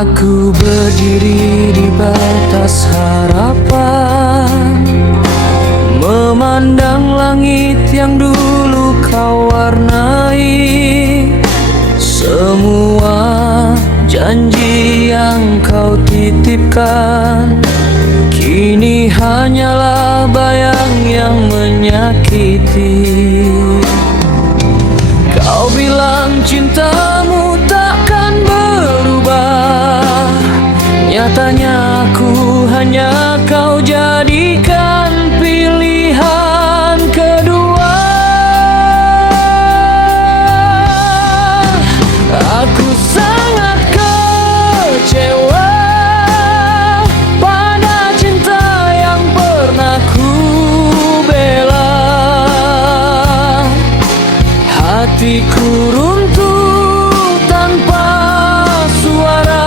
Aku berdiri di batas harapan, memandang langit yang dulu kau warnai. Semua janji yang kau titipkan kini hanyalah bayang yang menyakiti. Kau bilang cintamu takkan berubah, nyatanya aku hanya kau jadikan pilihan kedua. Aku sangat kecewa pada cinta yang pernah ku bela. Hatiku runtuh tanpa suara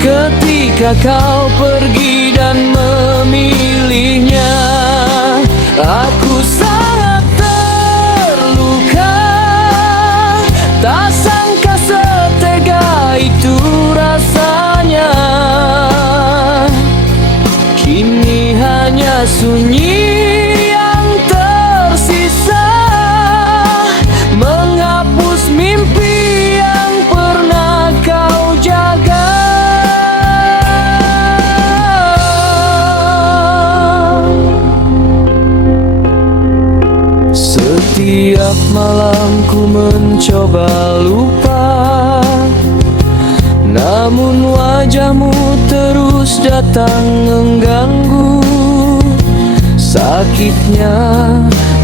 ketika kau pergi dan memilihnya. Aku sangat terluka, tak sangka setega itu rasanya. Kini hanya sunyi yang tersisa, menghapus mimpi yang pernah kau jaga. Setiap malam ku mencoba lupa, namun wajahmu terus datang mengganggu. Sakitnya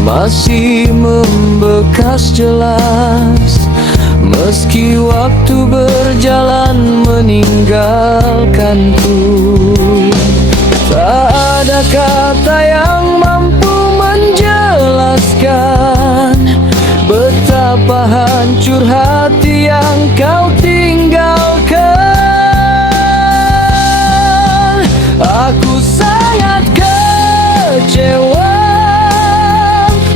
masih membekas jelas, meski waktu berjalan meninggalkanku. Tak ada kata yang mampu menjelaskan betapa hancur hati yang kau tinggalkan. Aku sangat kecewa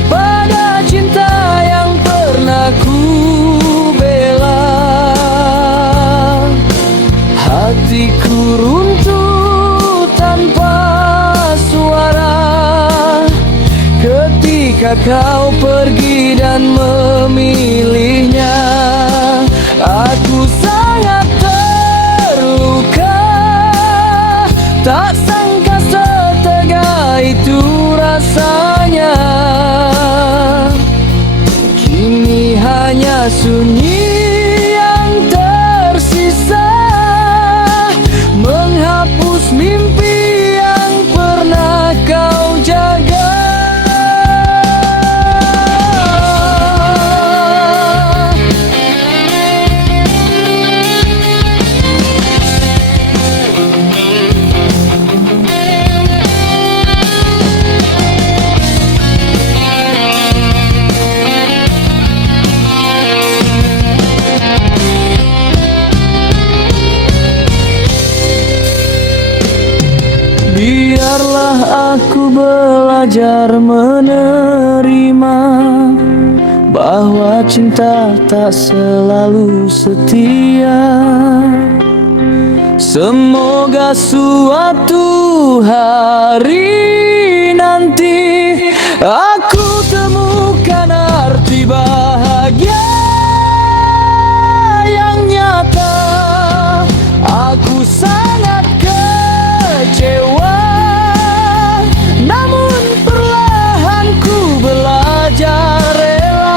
pada cinta yang pernah ku bela. Hatiku runtuh tanpa suara ketika kau pergi dan memilihnya. Aku sangat terluka, tak sangka setega itu rasanya. Kini hanya sunyi yang tersisa, menghapus mimpi yang pernah kau jaga. Biarlah aku belajar menerima bahwa cinta tak selalu setia. Semoga suatu hari nanti aku temukan arti bahagia yang nyata. Aku sangat kecewa, namun perlahan ku belajar rela.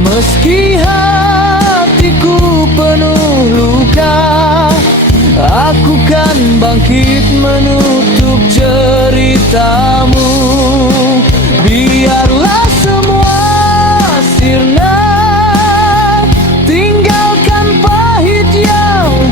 Meski hatiku penuh luka, aku kan bangkit menutup ceritamu. Biarlah semua sirna, tinggalkan pahit yang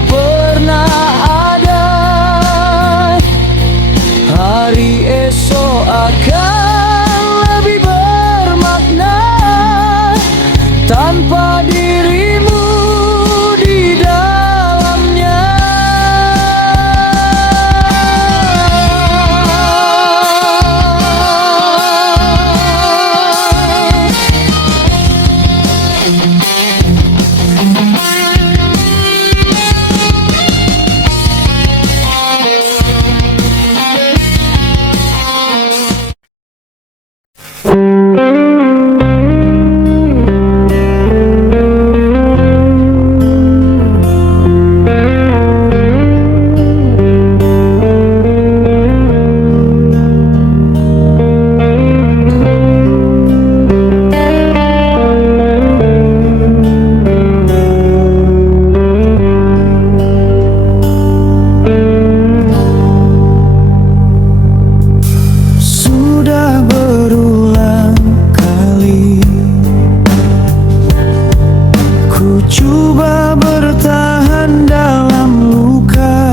Coba bertahan dalam luka,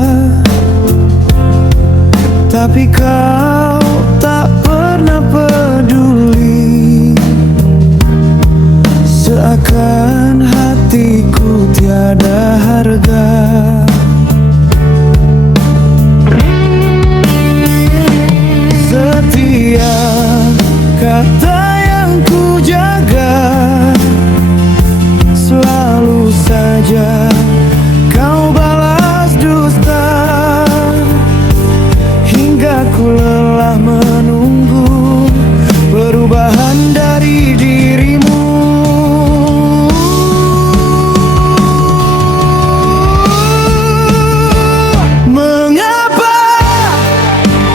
tapi kau tak pernah peduli. Seakan hatiku tiada harga. Setiap kata yang ku jaga, selalu saja kau balas dusta. Hingga ku lelah menunggu perubahan dari dirimu. Mengapa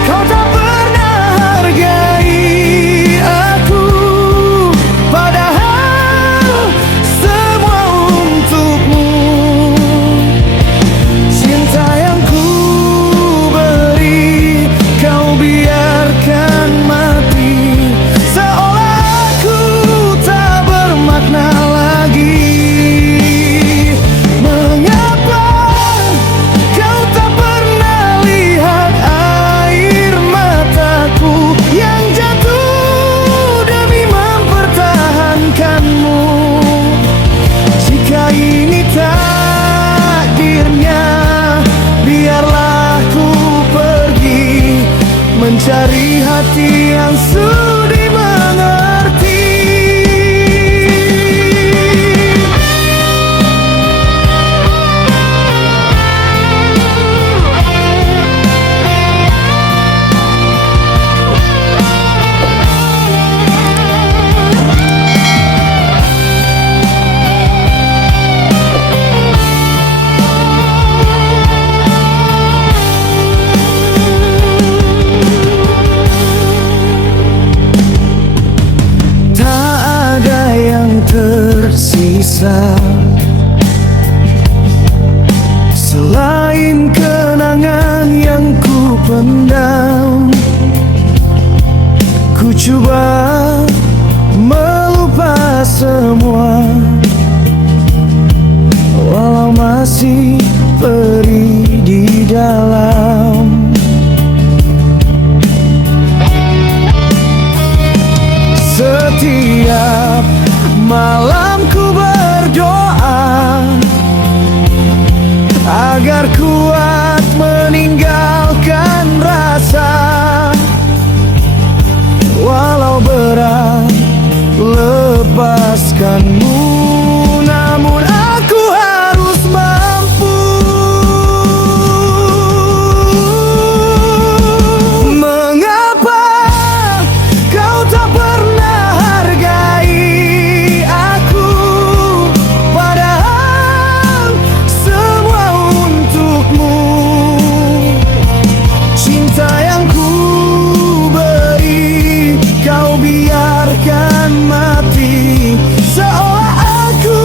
kau tak pernah hargai aku, padahal semua untukmu. Cinta yang ku beri kau biarkan mati, seolah aku tak bermakna lagi. Mengapa kau tak pernah lihat air mataku yang jatuh demi mempertahankanmu? Jika ini takdirnya, biarlah ku pergi mencari hati yang sudi mengerti. Tak ada yang tersisa selain kenangan yang ku pendam. Ku coba melupa semua, walau masih perih di dalam. Setiap malam ku berdoa agar kuat meninggalkan rasa, walau berat lepaskanmu, namun aku harus mampu. Mengapa kau tak pernah hargai aku, padahal semua untukmu. Cinta yang ku beri kau biarkan mati, seolah aku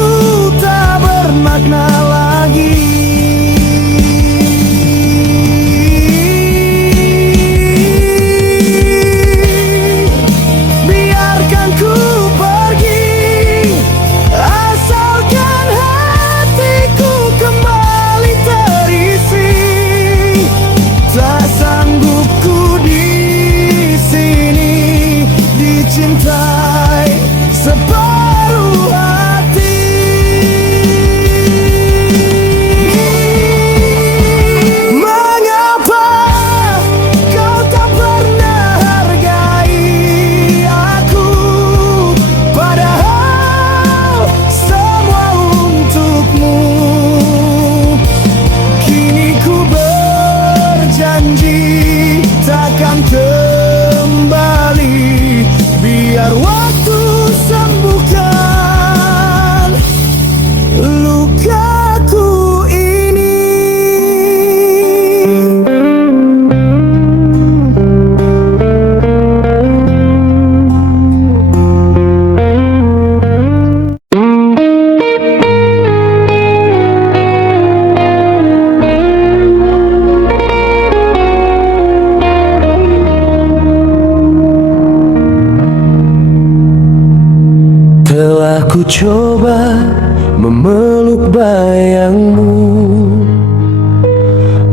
tak bermakna lagi. Biarkan ku pergi, asalkan hatiku kembali terisi. Tak sanggup ku di sini dicintai separuh hati. Mengapa kau tak pernah hargai aku, padahal semua untukmu. Kini ku berjanji takkan kembali, biar waktu sembuhkan lukaku ini. Telah ku coba memeluk bayangmu.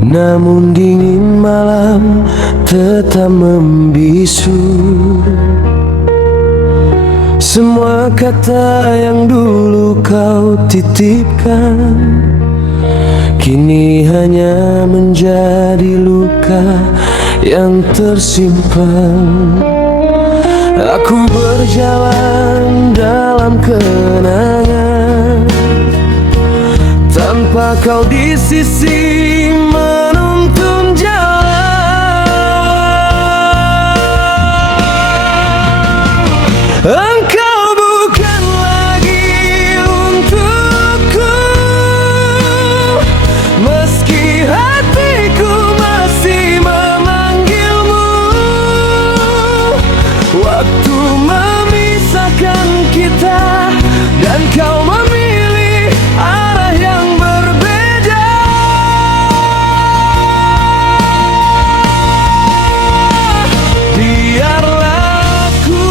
Namun dingin malam tetap membisu. Semua kata yang dulu kau titipkan kini hanya menjadi luka yang tersimpan. Aku berjalan dalam kenangan tanpa kau di sisi menuntun jalan. Engkau bukan lagi untukku, meski hatiku masih memanggilmu. Waktu memisahkan kita dan kau memilih arah yang berbeda. Biarlah aku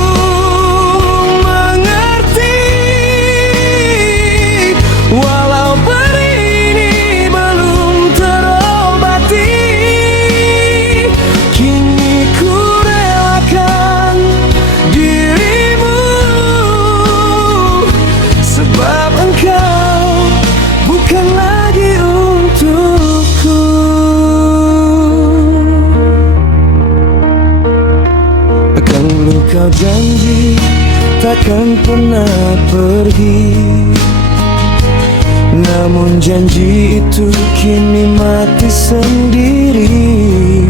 mengerti, walau perih ini belum terobati. Kini ku relakan dirimu, sebab engkau bukan lagi untukku. Akan dulu kau janji takkan pernah pergi, namun janji itu kini mati sendiri.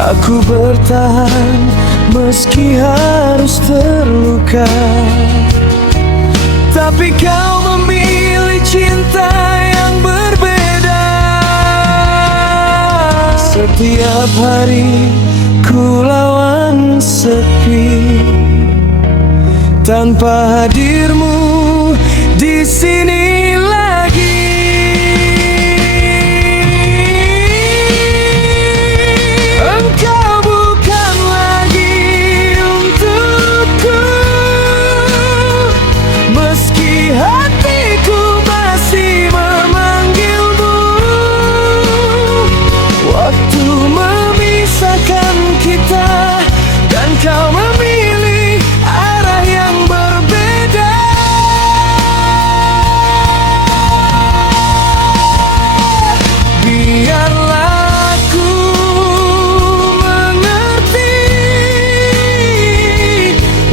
Aku bertahan meski harus terluka, tapi kau memilih cinta yang berbeda. Setiap hari ku lawan sepi, tanpa hadirmu di sini lagi. Engkau bukan lagi untukku, meski hatiku masih memanggilmu. Waktu memisahkan kita dan kau memilih arah yang berbeda. Biarlah aku mengerti,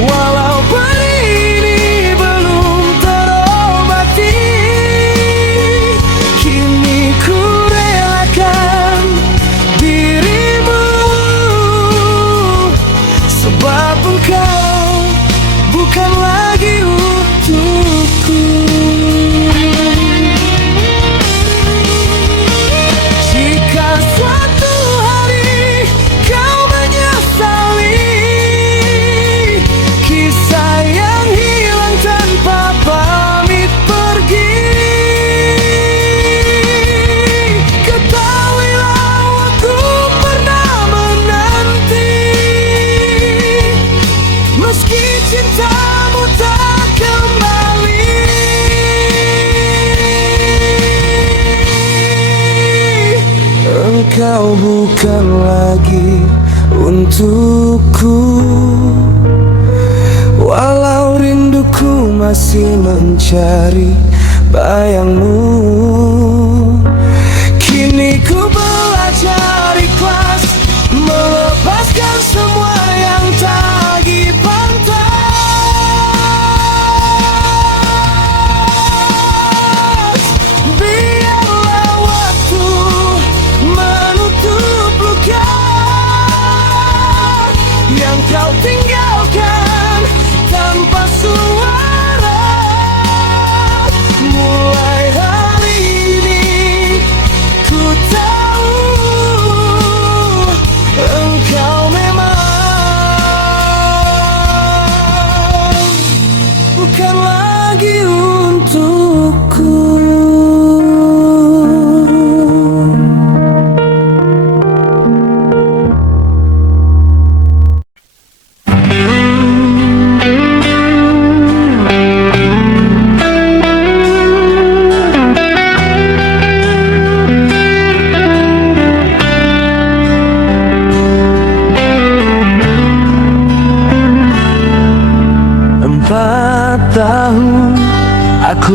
walau perih ini belum terobati. Kini ku relakan dirimu, sebab engkau bukan lagi untukku. Jika suatu hari kau menyesali kisah yang hilang tanpa pamit pergi, ketahuilah aku pernah menanti, meski cintamu tak kembali. Engkau bukan lagi untukku, walau rinduku masih mencari bayangmu. Kini ku belajar ikhlas, melepaskan semua yang tak lagi pantas. Biarlah waktu menutup luka yang kau tinggalkan tanpa suara. Mulai hari ini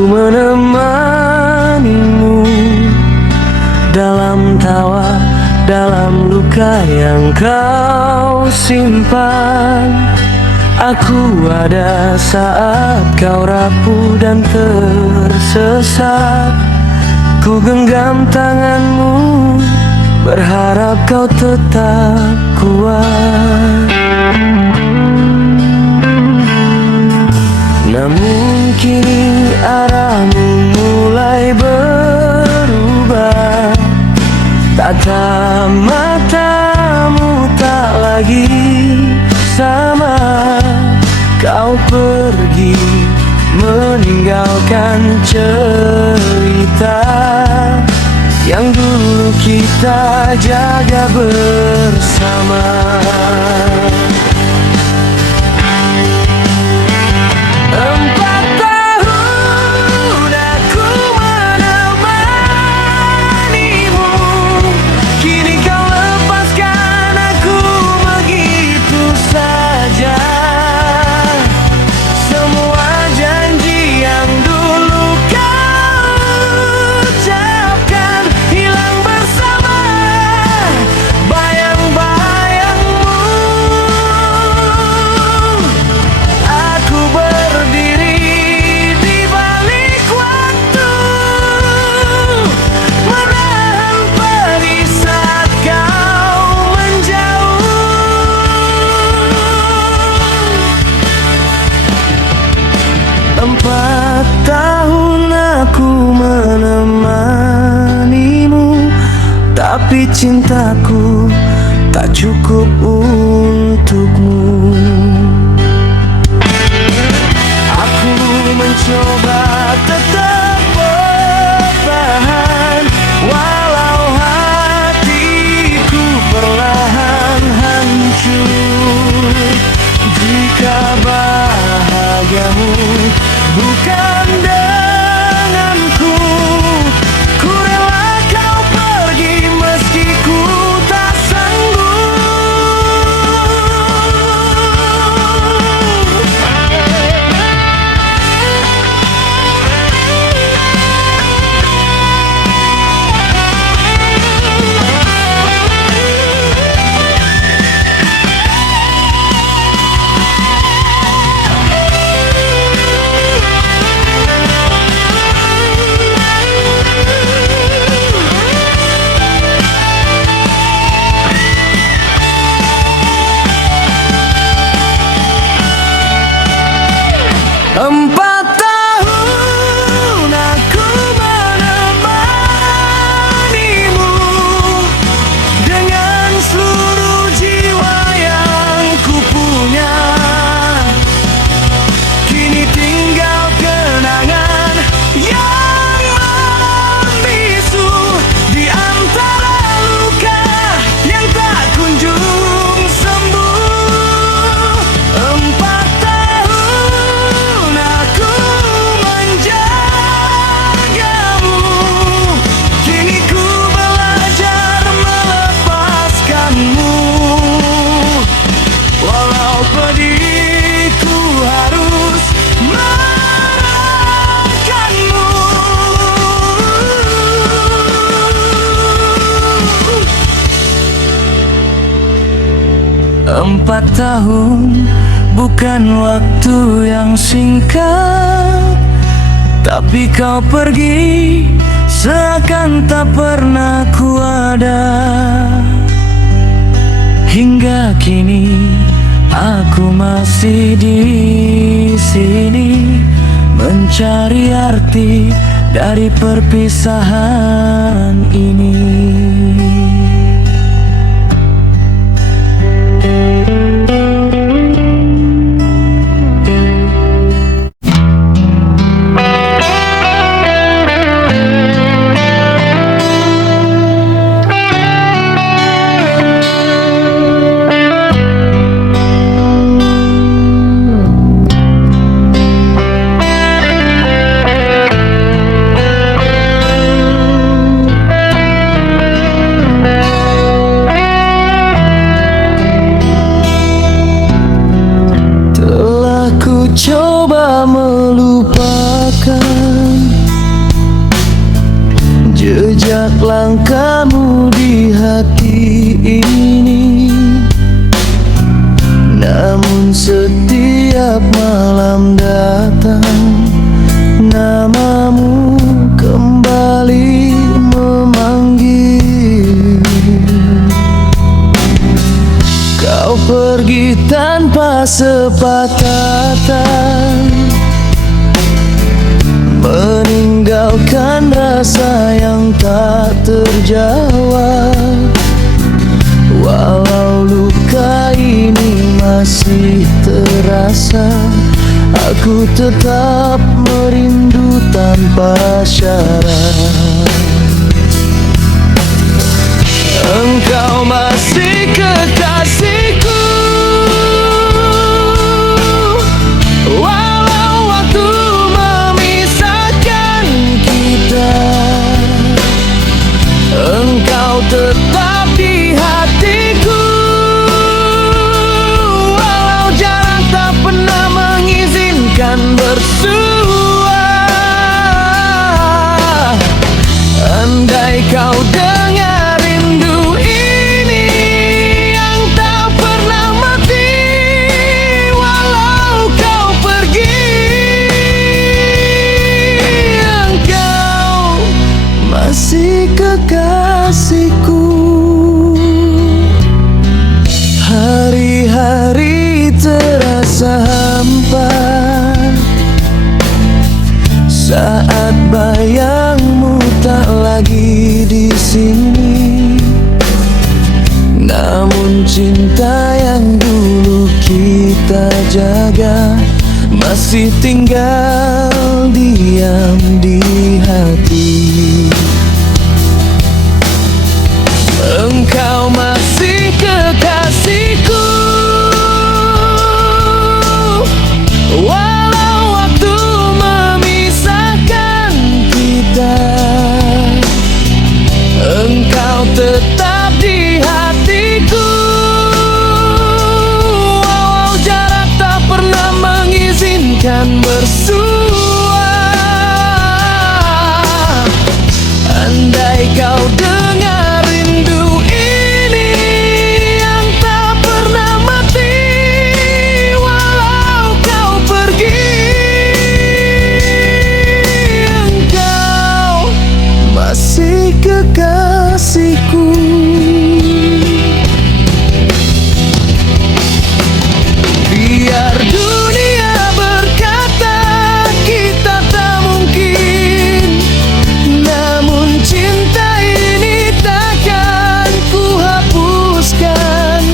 menemanimu dalam tawa, dalam luka yang kau simpan. Aku ada saat kau rapuh dan tersesat. Ku genggam tanganmu, berharap kau tetap kuat. Namun kini arahmu mulai berubah. Tatap matamu tak lagi sama. Kau pergi meninggalkan cerita yang dulu kita jaga bersama. 4 tahun aku menemanimu. Kini kau lepaskan aku begitu saja. Semua janji yang dulu kau ucapkan hilang bersama bayang-bayangmu. Aku berdiri di balik waktu, menahan pedih saat kau menjauh. 4 tahun aku menemanimu, tapi cintaku tak cukup untukmu. Aku mencoba tetap bertahan, walau hatiku perlahan hancur. Jika bahagiamu bukan denganku, ku rela kau pergi meski ku tak sanggup. 4 tahun aku menemanimu dengan seluruh jiwa yang ku punya. Kini tinggal kenangan yang membisu di antara luka yang tak kunjung sembuh. 4 tahun aku menjagamu, kini ku belajar melepaskanmu. Walau pedihku harus merelakanmu. 4 tahun bukan waktu yang singkat, tapi kau pergi seakan tak pernah ku ada. Hingga kini aku masih di sini mencari arti dari perpisahan ini. langkahmu di hati ini. Namun setiap malam datang, namamu kembali memanggil. Kau pergi tanpa sepatah kata, meninggalkan rasa yang tak terjawab. Walau luka ini masih terasa, aku tetap merindu tanpa syarat. Engkau masih kekasihku, walau waktu memisahkan kita. Engkau tetap di hatiku, walau jarak tak pernah mengizinkan bersua. Andai kau dengar rindu ini yang tak pernah mati, walau kau pergi. Engkau masih kekasihku. Hari-hari terasa hampa saat bayangmu tak lagi di sini. Namun cinta yang dulu kita jaga masih tinggal diam di hati. Engkau masih kekasihku, walau waktu memisahkan kita. Engkau tetap di hatiku, walau jarak tak pernah mengizinkan bersua. Andai kau dengar rindu ini yang tak pernah mati, walau kau pergi. Engkau masih kekasihku. Biar dunia berkata kita tak mungkin, namun cinta ini takkan ku hapuskan.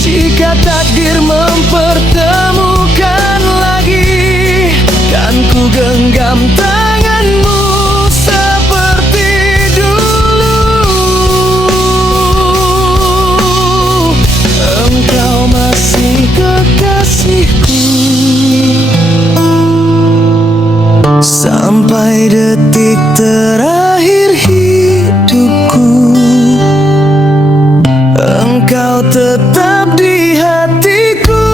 Jika takdir mempertemukan lagi, kan ku genggam tanganmu seperti dulu. Engkau masih kekasihku sampai detik terakhir hidupku. Engkau tetap di hatiku,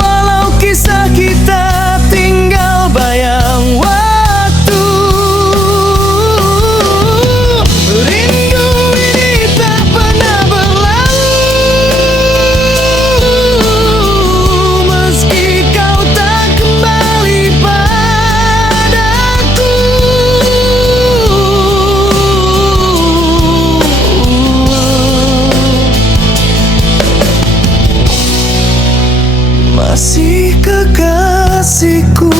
walau kisah kita tinggal bayang waktu. Rindu ini tak pernah berlalu, meski kau tak kembali padaku. Masih kekasihku.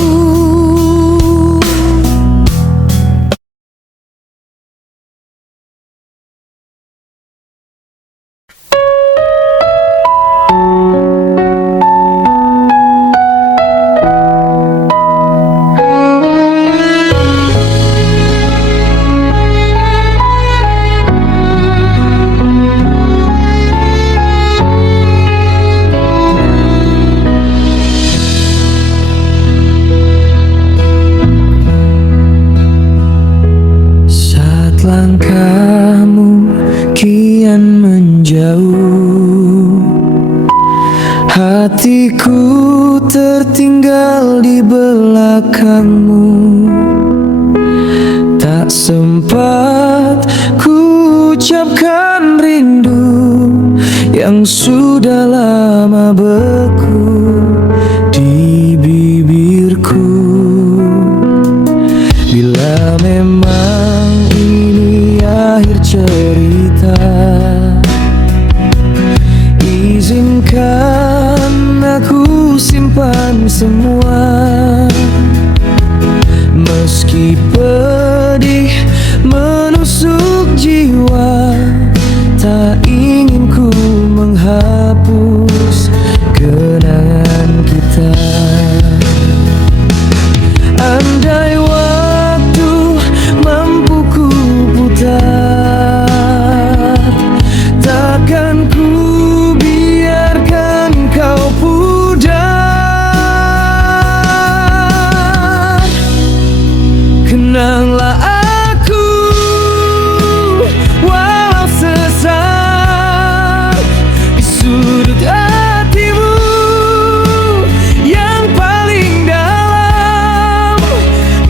Langkahmu kian menjauh, hatiku tertinggal di belakangmu. Tak sempat ku ucapkan rindu yang sudah lama beku di bibirku. Bila memang ini akhir cerita, izinkan aku simpan semua. Meski pedih menusuk jiwa, tak ingin ku menghapus kenangan kita. Andai waktu mampu ku putar, takkan ku biarkan kau pudar. Kenanglah aku, walau sesat di sudut hatimu yang paling dalam.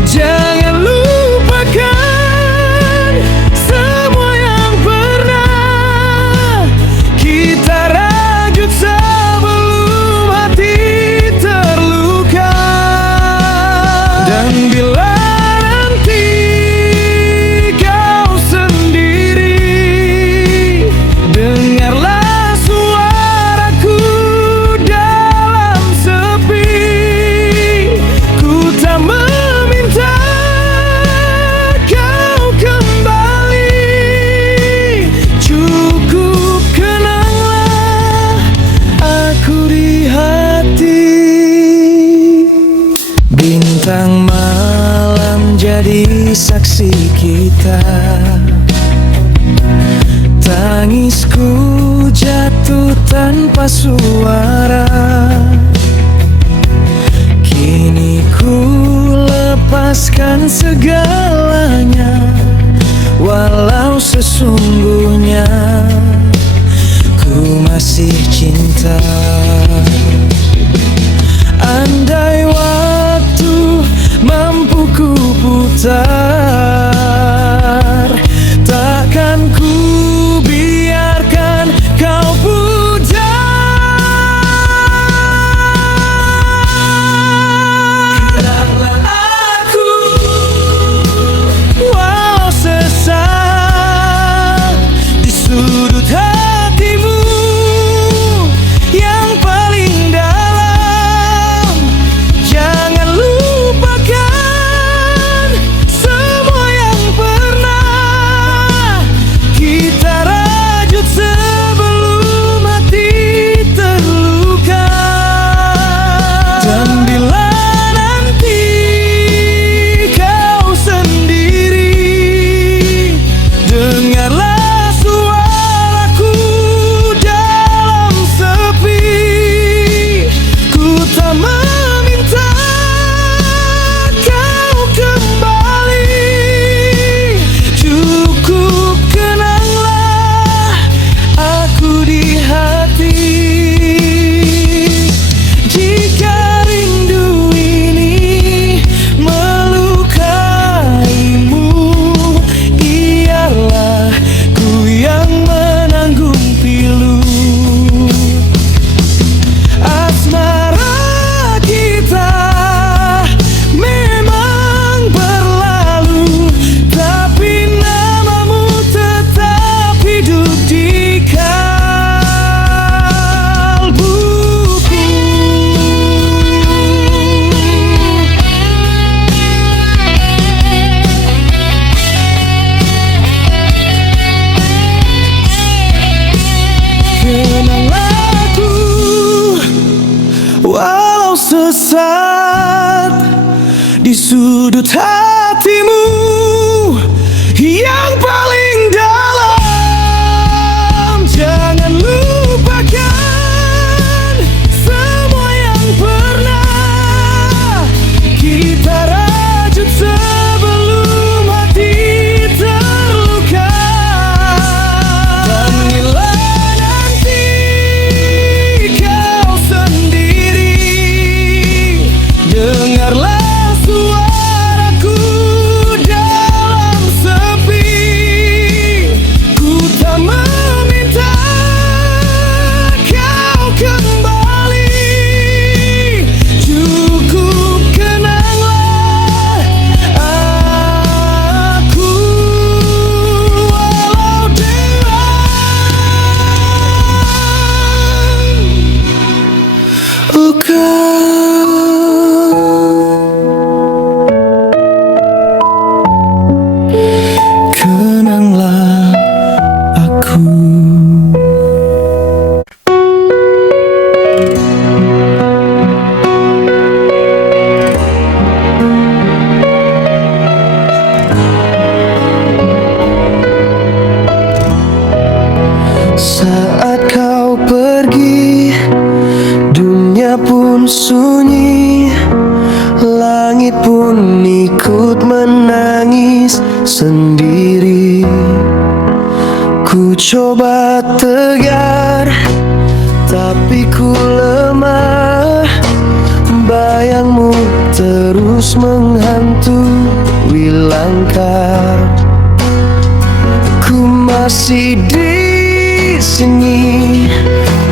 Jangan lupakan semua yang pernah kita rajut sebelum hati terluka. Dan bila bintang malam jadi saksi kita, tangisku jatuh tanpa suara. Kini ku lepaskan segalanya, walau sesungguhnya ku masih cinta. Andai waktu mampu ku putar, takkan ku biarkan kau pudar. Kenanglah aku, walau sesat di sudut hatimu yang paling dalam. Jangan lupakan semua yang pernah kita rajut sebelum hati terluka. Dan bila nanti kau sendiri, dengarlah suaraku dalam sepi. Ku tak meminta kau kembali, cukup kenanglah aku di hati. Jika rindu ini melukaimu, biarlah ku yang menanggung pilu. Asmara kita memang berlalu, tapi namamu tetap hidup di kalbuku. Kenanglah aku, walau sesat di sudut hatimu yang paling dalam. Jangan lupakan semua yang pernah kita rajut sebelum hati terluka. Dan bila nanti kau sendiri, dengarlah suaraku dalam pun ikut menangis sendiri. Ku coba tegar, tapi ku lemah. Bayangmu terus menghantui langkah. Ku masih di sini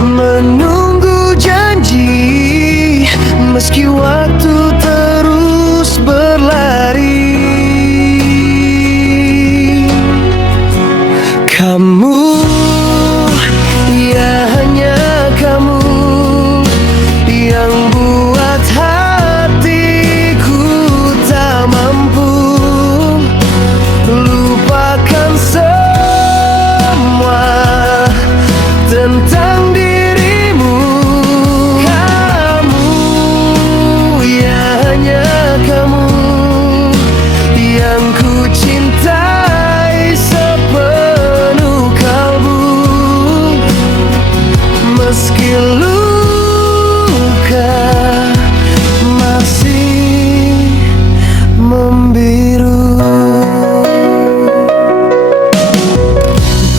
menunggu janji, meski waktu terus berlari. Kamu, ya hanya kamu yang buat hatiku tak mampu lupakan semua tentang dirimu. Kamu, ya hanya kamu yang ku cintai sepenuh kalbu, meski luka masih membiru.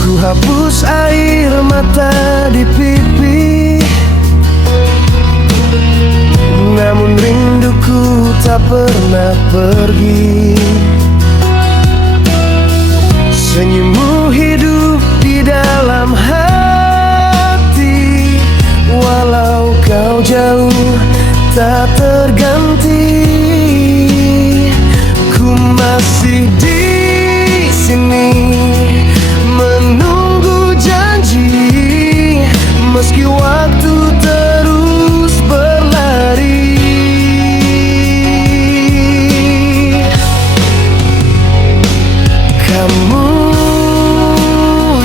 Ku hapus air mata di pipi, namun rinduku tak pernah pergi. Senyummu hidup di dalam hati, walau kau jauh tak terganti. Ku masih di sini menunggu janji, meski waktu terus berlari. Kamu,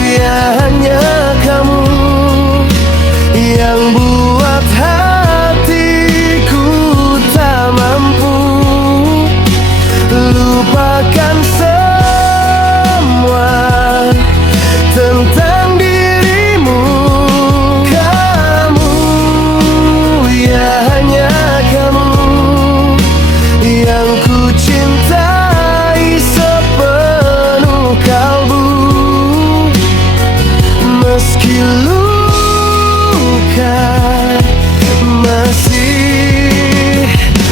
ya hanya kamu yang buat hatiku tak mampu lupakan semua tentang dirimu. Kamu, ya hanya kamu yang ku cintai sepenuh kalbu, meski luka masih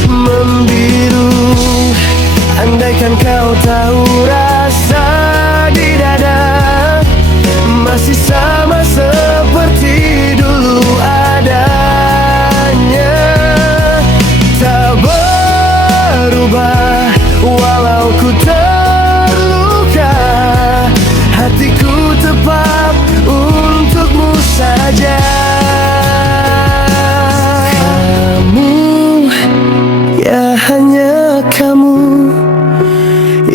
membiru. Andaikan kau tahu rasa di dada masih sama seperti dulu adanya, tak berubah walau ku terluka. Hatiku tepat untukmu saja. Kamu, ya hanya kamu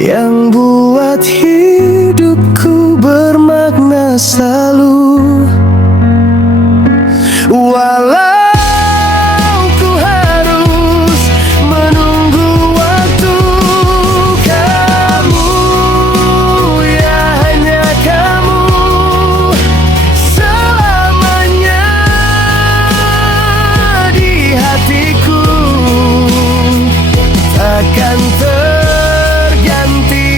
yang buat hidupku bermakna selalu. Walau ku harus menunggu waktu, kamu, ya hanya kamu selamanya di hatiku, takkan terganti.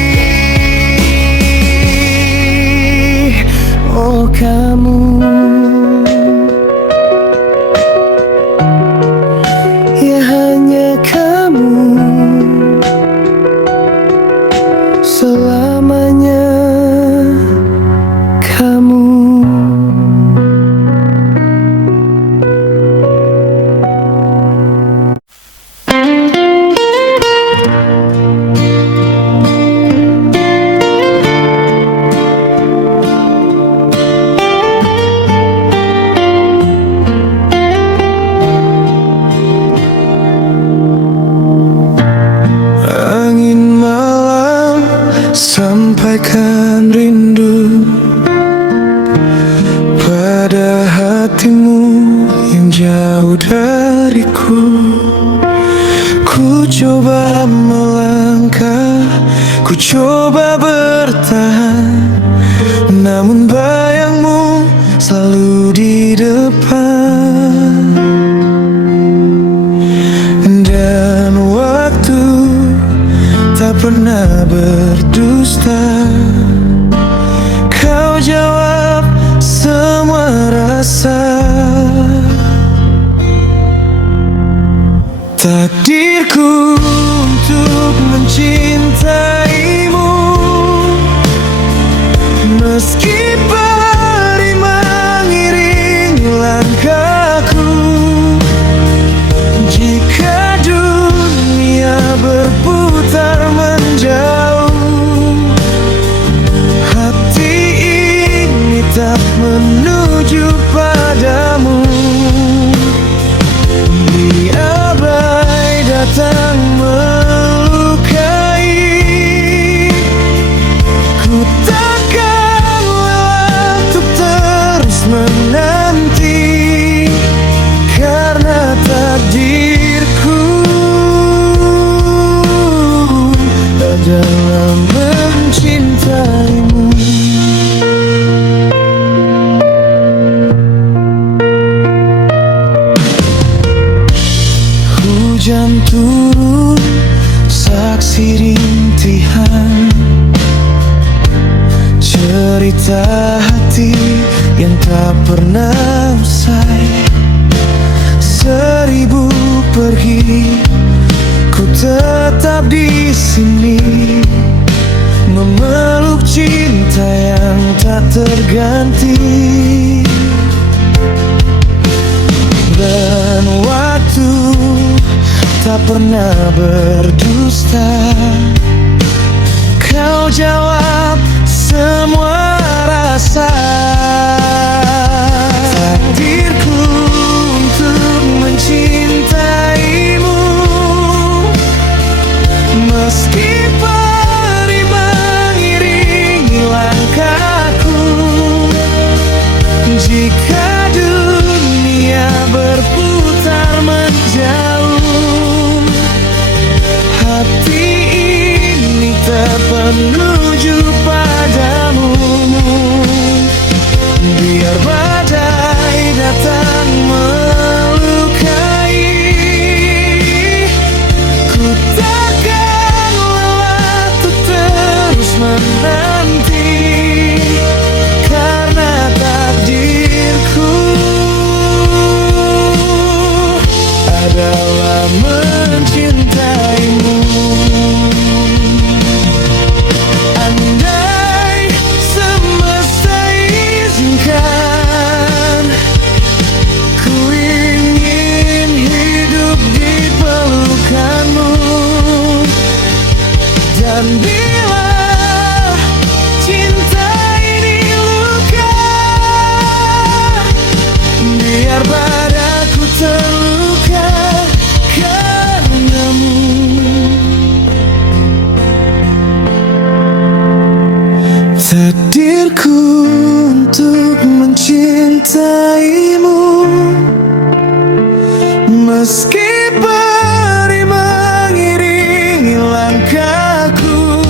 Oh kamu, ya hanya kamu selamanya kamu. Sampaikan rindu pada hatimu yang jauh dariku. Ku coba melangkah, ku coba bertahan, namun bayangmu selalu di depan. Dan waktu pernah berdusta. Kau jawab semua rasa. Takdirku untuk mencintaimu, meski perih mengiringi langkahku. Jika dunia berputar menjauh, hati ini tak menuju padamu. Biar badai datang melukai, ku takkan lelah untuk terus menanti. Karena takdirku adalah mencintaimu. Hujan turun, saksi rintihan, cerita hati yang tak pernah usai. Seribu pergi, ku tetap di sini, memeluk cinta yang tak terganti. Dan waktu tak pernah berdusta. Kau jawab semua rasa. Takdirku untuk mencintaimu, meski perih mengiringi langkahku. Jika dunia berputar menjauh, hati ini terpenuju padamu. Biar badai datang melukai, ku takkan lelah untuk terus menanti. Karena takdirku adalah mencintaimu. Andai semesta izinkan, ku ingin hidup di pelukanmu. Dan bila cinta ini luka, biar padaku terluka karenamu. Takdirku untuk mencintaimu, meski perih mengiringi langkahku.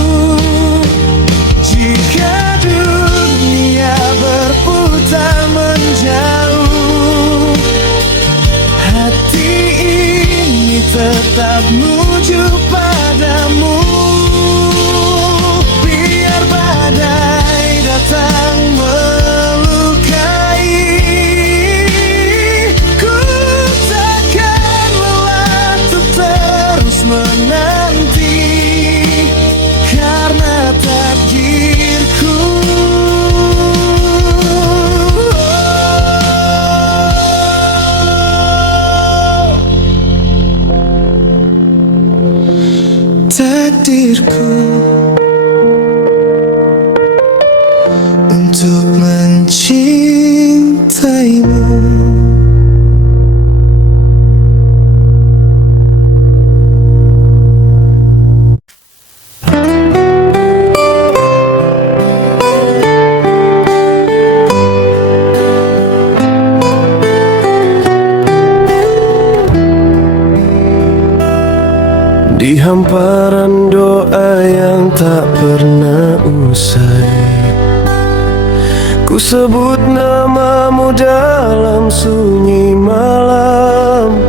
Jika dunia berputar menjauh, hati ini tetap menuju padamu. Biar badai datang melukai, ku takkan lelah untuk terus menanti. Karena takdirku takdirku untuk mencintaimu. Di hamparan doa yang tak pernah usai, ku sebut namamu dalam sunyi malam.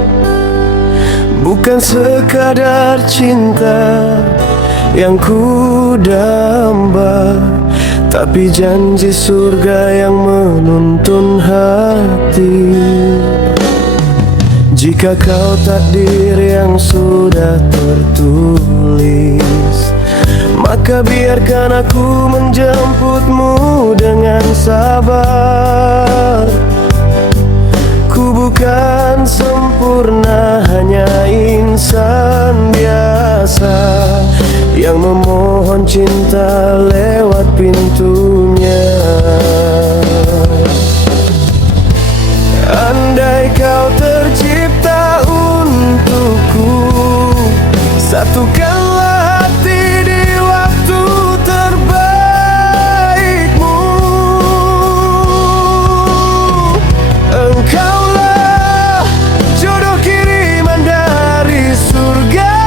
Bukan sekadar cinta yang ku damba, tapi janji surga yang menuntun hati. Jika kau takdir yang sudah tertulis, maka biarkan aku menjemputmu dengan sabar. Ku bukan sempurna, hanya insan biasa yang memohon cinta lewat pintunya. Andai kau tercipta untukku, satukanlah hati di waktu terbaikmu. Engkaulah jodoh kiriman dari surga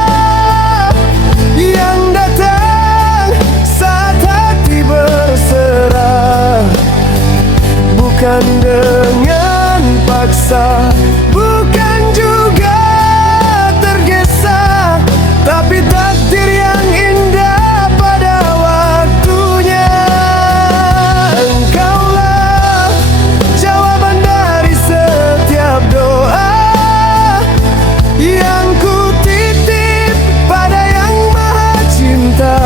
yang datang saat hati berserah, bukan dengan paksa, bukan juga tergesa, tapi takdir yang indah pada waktunya. Engkaulah jawaban dari setiap doa yang ku titip pada yang maha cinta.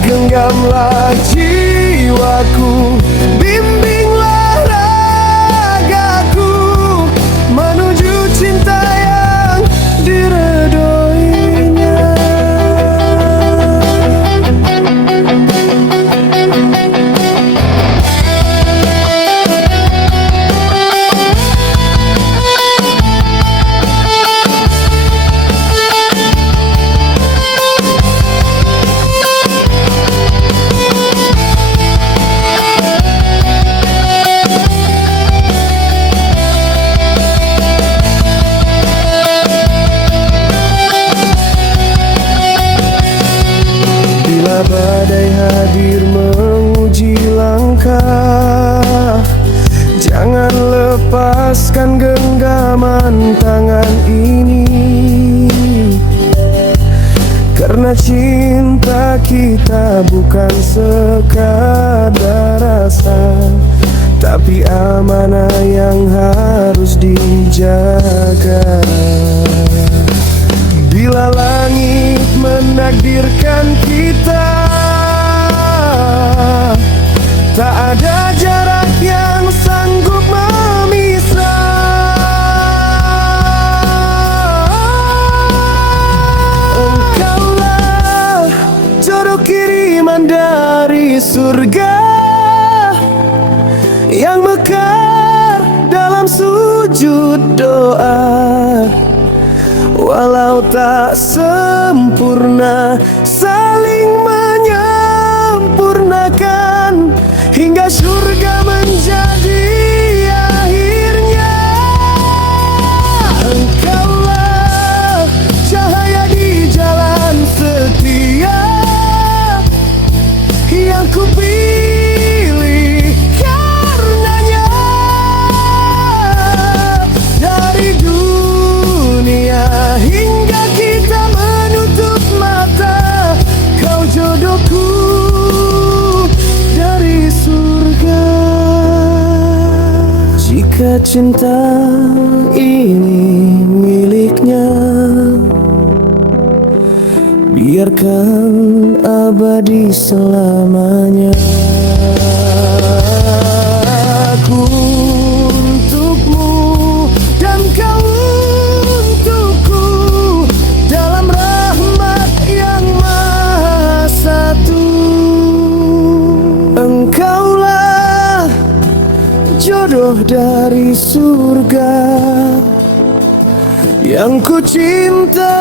Genggamlah jiwaku, bimbinglah ragaku menuju cinta yang diredhoinya. Bila badai hadir menguji langkah, jangan lepaskan genggaman tangan ini. Karena cinta kita bukan sekadar rasa, tapi amanah yang harus dijaga. Bila langit menakdirkan kita, tak ada jarak yang sanggup memisah. Engkaulah jodoh kiriman dari surga yang mekar dalam sujud doa. Walau tak sempurna, saling menyempurnakan hingga surga menjadi akhirnya. Engkaulah cahaya di jalan setia yang ku pilih karenanya. Dari dunia hingga kita menutup mata, kau jodohku dari surga. Jika cinta ini miliknya, biarkan abadi selamanya. Aku untukmu dan kau untukku dalam rahmat yang maha satu. Engkaulah jodoh dari surga yang ku cinta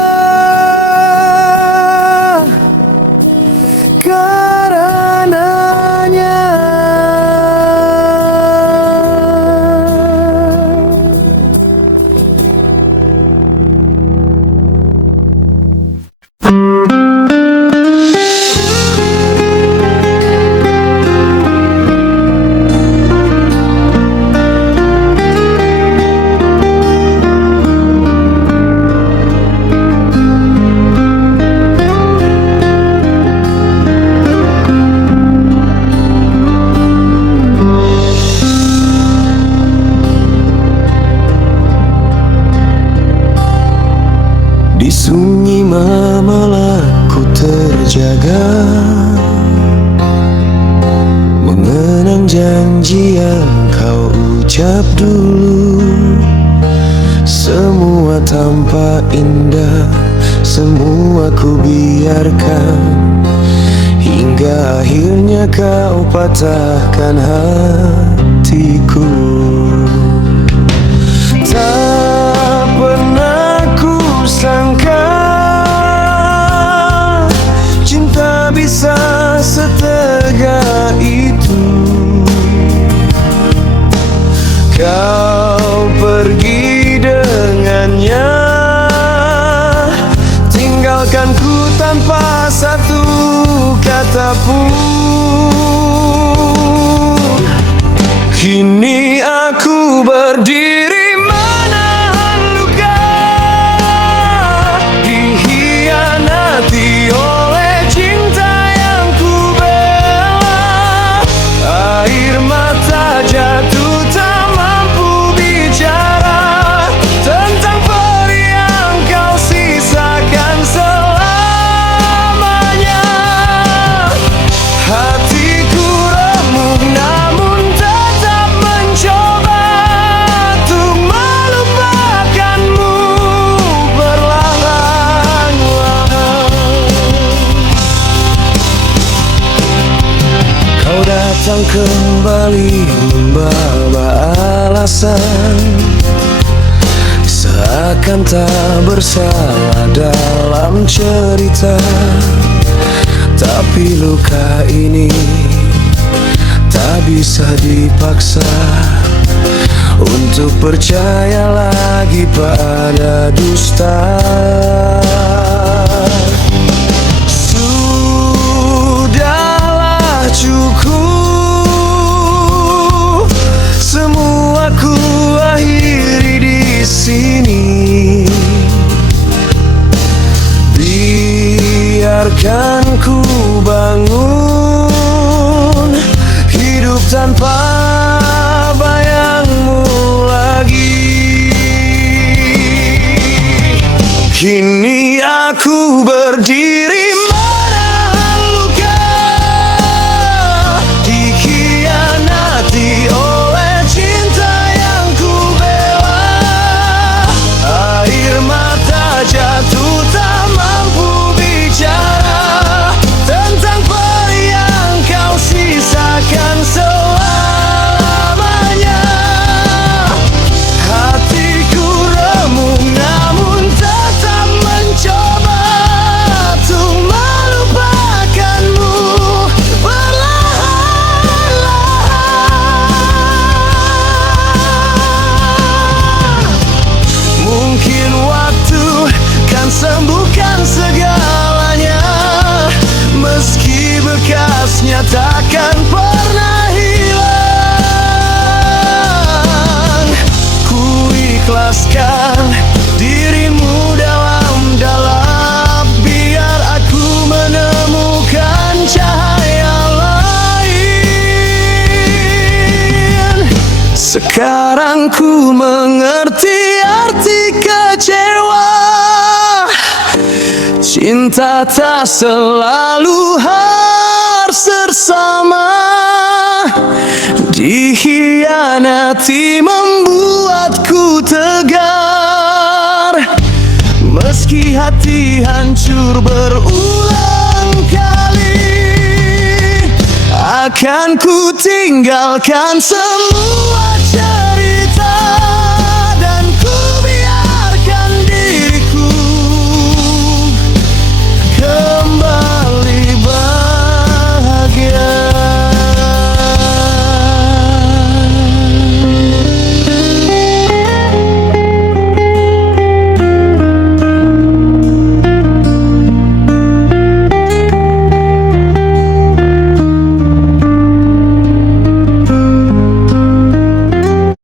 karenanya. tega mengenang janji yang kau ucap dulu. Semua tampak indah, semua ku biarkan, hingga akhirnya kau patahkan hatiku. Tak pernah ku sangka cinta bisa setega itu. Kau pergi dengannya, tinggalkan ku tanpa satu kata pun. Kini aku berdiri menahan luka, dikhianati oleh cinta yang ku bela. Air mata jatuh tak mampu bicara tentang peri yang kau sisakan selamanya. Hatiku remuk namun tetap mencoba untuk melupakanmu perlahan-lahan. Kau datang kembali membawa alasan, seakan tak bersalah dalam cerita. Tapi luka ini tak bisa dipaksa untuk percaya lagi pada dusta. Sudahlah cukup, semua ku akhiri di sini. Biarkan ku bangun hidup tanpa bayangmu lagi. Kini aku berdiri menahan luka, dikhianati oleh cinta yang ku bela. Air mata jatuh tak mampu bicara tentang peri yang kau sisakan selamanya. Hatiku remuk namun tetap mencoba untuk melupakanmu perlahan-lahan. Mungkin waktu kan sembuhkan segalanya, meski bekasnya takkan pernah hilang. Ku ikhlaskan dirimu dalam-dalam, biar aku menemukan cahaya lain. Sekarang ku mengerti arti kecewa, cinta tak selalu harus bersama. Dikhianati membuatku tegar, meski hati hancur berulang kali. Akan ku tinggalkan semua cerita